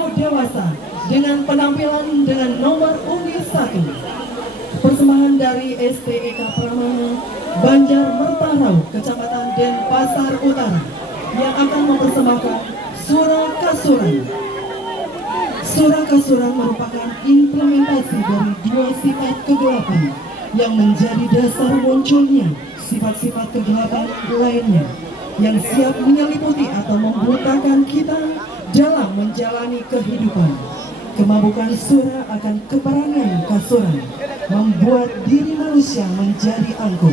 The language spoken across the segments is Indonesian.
kelompok dewasa dengan penampilan dengan nomor undian 1. Persembahan dari STEK Pramana Banjar Mertarau, Kecamatan Denpasar Utara yang akan mempersembahkan Sura Kasuran. Sura Kasuran merupakan implementasi dari dua sifat kegelapan yang menjadi dasar munculnya sifat-sifat kegelapan lainnya yang siap menyelimuti atau membutakan kita dalam menjalani kehidupan. Kemabukan sura akan keperangan kasuran membuat diri manusia menjadi angkuh,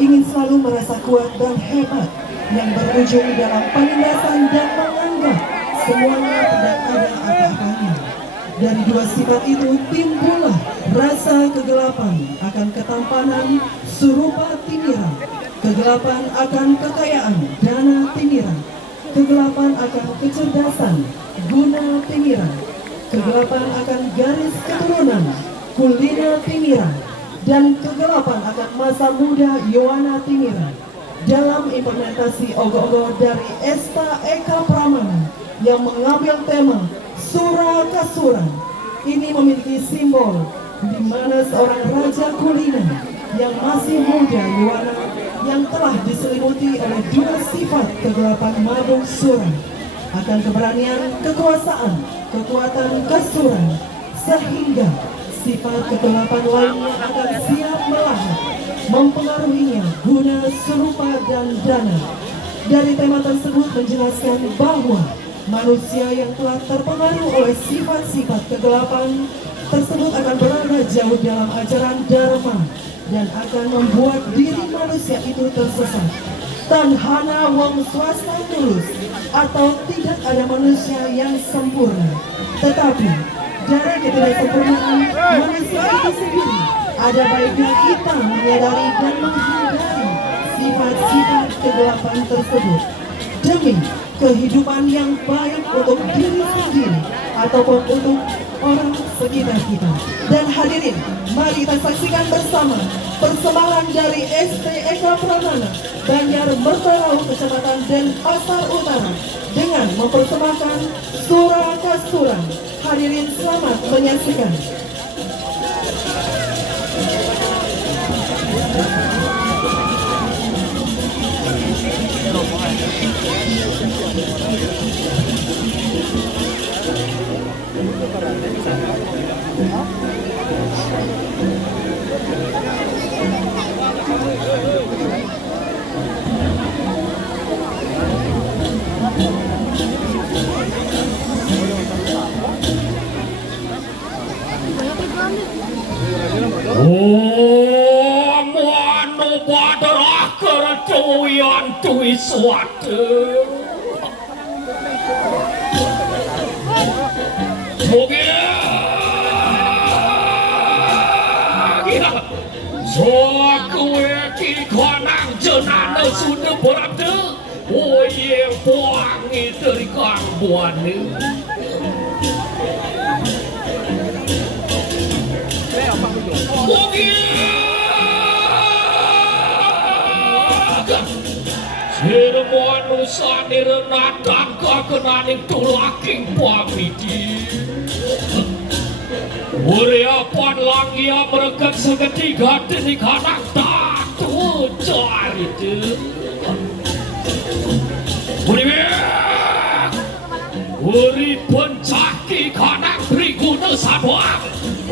ingin selalu merasa kuat dan hebat, yang berujung dalam penindasan dan menganggap semuanya tidak ada apa-apanya. Dari dua sifat itu timbullah rasa kegelapan akan ketampanan surupa tinira, kegelapan akan kekayaan dana tinira, kegelapan akan kecerdasan guna tinira, kegelapan akan garis keturunan kulina tinira, dan kegelapan akan masa muda Yowana tinira. Dalam implementasi ogoh-ogoh dari Esta Eka Pramana yang mengambil tema Sura Kasuran, ini memiliki simbol di mana seorang raja kulina yang masih muda Yowana yang telah diselimuti oleh dua sifat kegelapan mabuk sura akan keberanian, kekuasaan, kekuatan kasuran, sehingga sifat kegelapan lainnya akan siap melawan mempengaruhinya guna serupa dan dana. Dari tema tersebut menjelaskan bahwa manusia yang telah terpengaruh oleh sifat-sifat kegelapan tersebut akan berada jauh dalam ajaran Dharma dan akan membuat diri manusia itu tersesat. Tanhana wong swasta tulus, atau tidak ada manusia yang sempurna, tetapi dari ketidaksempurnaan manusia itu sendiri ada baiknya kita menyadari dan menghindari sifat-sifat kegelapan tersebut demi kehidupan yang baik untuk diri sendiri ataupun untuk orang sekitar kita. Dan hadirin, mari kita saksikan bersama persembahan dari STEK Pramana Banjar Mertarau, Kecamatan Denpasar Utara dengan mempersembahkan Sura Kasuran. Hadirin selamat menyaksikan. Manu badarah kertuyan tui suatu gila Soakwe kikonang jenana sudah berada Oye buangi dari kambuan Sirmo nusa nirenatan kakenaning tulaking pamiti Uriapan langia merekat seketika denik anak tatu caritu Uri pencaki kanak beriguna sabuang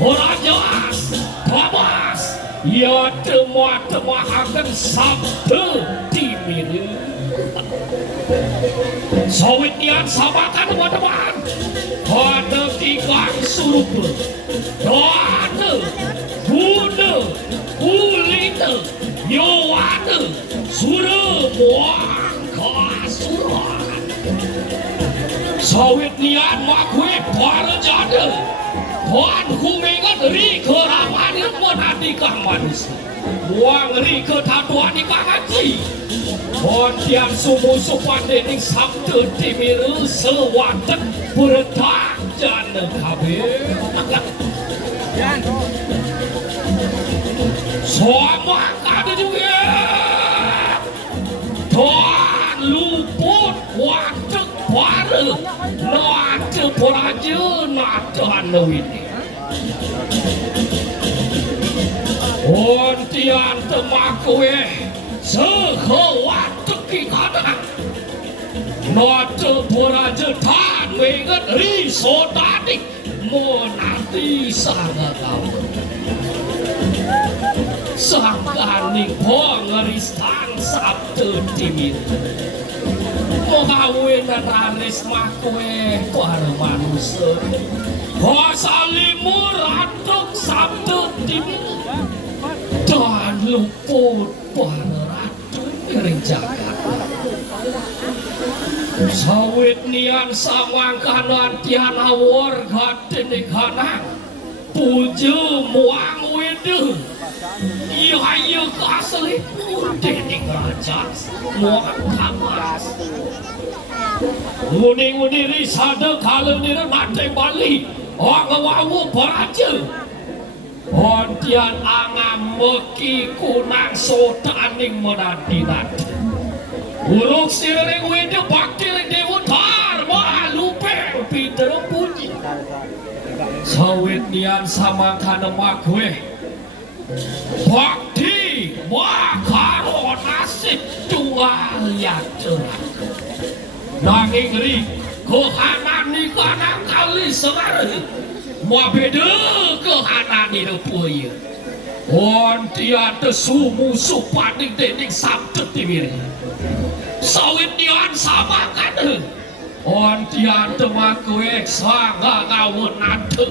orang jelas Thomas ya temua-temua akan sabtu dimiru sawit nian sabakan teman-teman pada tikang surupa doana guna kulina yowana sura muang kasuran sawit nian makwe para jada Tuan kumengan rika ramadhan menandikah manusia Buang rika taduan nikah haji Tuan tiang subuh supadening sabtu dimiru sewatak beretak jana kabir Sama ada juga Tuan luput watak para Noate Praja Natan Wini Ontian temakwe Sehawat teki kanan Nata Praja Tan Wengat Risodani Monati Sangatau Sangkaning Pongeristan Sabtu Timit Mengawin raris makwe para manusia Hosalimur atuk Sabtu Timit Dan luput para ratu dari Jakarta Sawit nian samang kanan tiana warga tenik hanang Puja muang wedu Iya kasih tenik raja muang kamas Muni risada kalau nira mati Bali Orang wawu beraja Ontian angam meki kunang sotaning menadinan Uruk siring wedu bakti dewa dharma lupe Peter puji Sawit nian sama kana makwe Bakti makaro nasib tunggal yang cerah Nanging ri kehanan ni kana kali serari Mabeda kehanan ni puya Ontian tesumu supaning dening sabtu timir Sawit nian sama kana Ontian temakwe sangga ngawun nate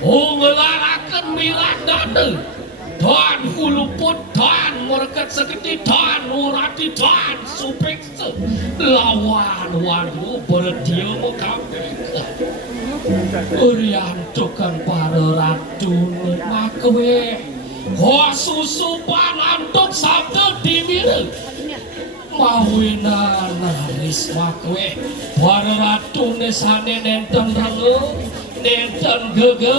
Ungelarakan mirat dana Dan huluput dan mereket seketi dan urati dan supekse Lawan wadu berdia mengkampika Uriantukan para ratu makwe Hosusupan antuk sabda dimira Mawina naris makwe Para ratu nesane nenten rengo Nenten gege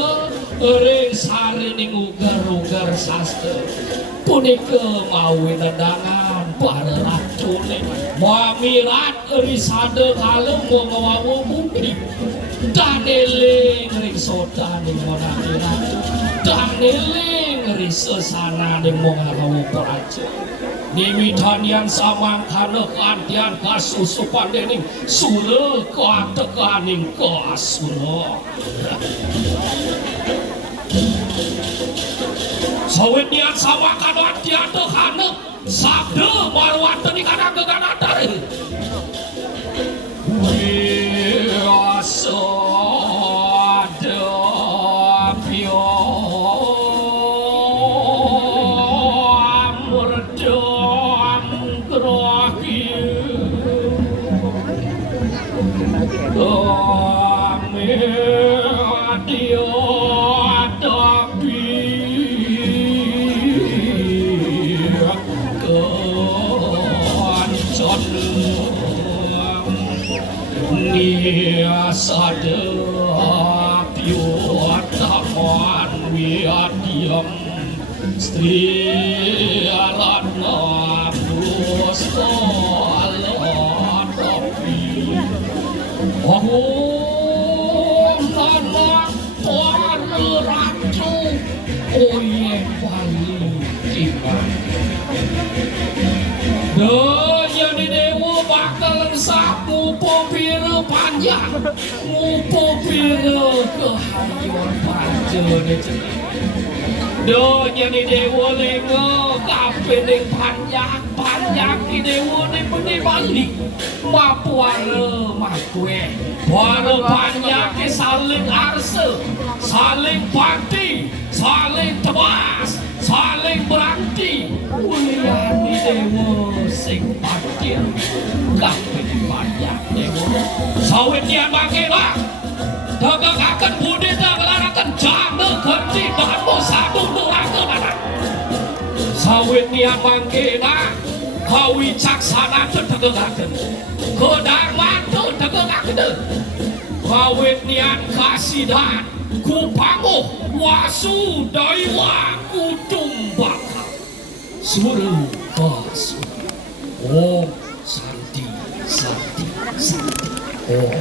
Ring sari ning ugar-ugar sastra Punika mawina dangan para ratu Mamirat risade kalem mengawawu bumi Daneling ring soda ning monani ratu Daneling ring sesana ning mengawawu praja Nimitan yang samang kana kantian kasusupan dening sura katekaning kasura Sawit niat sama kana tiada kana sabda marwatan ni kana geganatan Wiasa dapio Sada piwataman wiadiam Stri alana busta alanapi Om nanak para ratu Oye Bali Iman Donya di dewa bakal sapu popira panjang Ngupo pira kehayuan panjang Donya di dewa lengo kapening panjang di dewa ni peni balik Mapuara makwe Puara panjang ke saling arsa Saling bakti Saling tebas Saling beranti Ulian di dewa sing pakir Kapening panjang dewa Sawit dia bangkit lah Tegak akan budi dan larakan jana kerti dan musabung duraka mana Sawit dia bangkit lah Kawi caksana tu tegak akan Kedarman tu tegak akan Kawit nian kasidan Kupanguh wasu daiwa kutumbaka Suru kasu Om Santi Santi Santi Om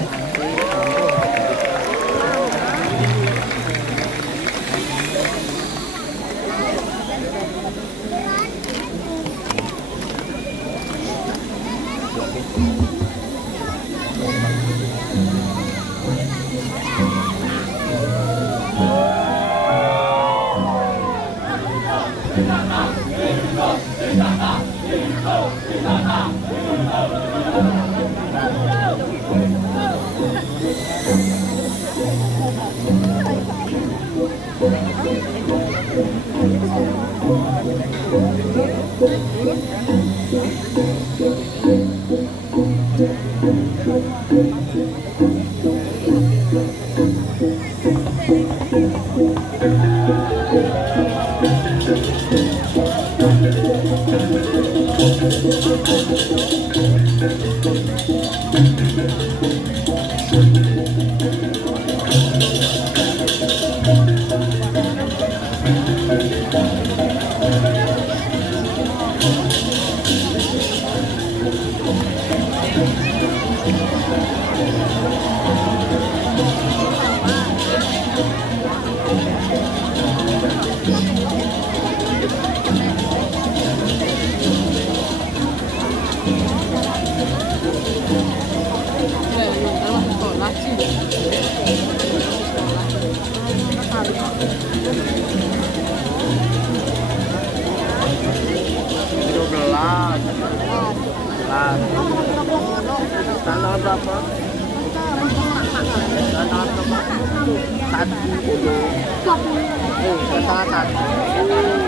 Tanggal berapa? Tanggal berapa? 1. Oh, tanggal 1.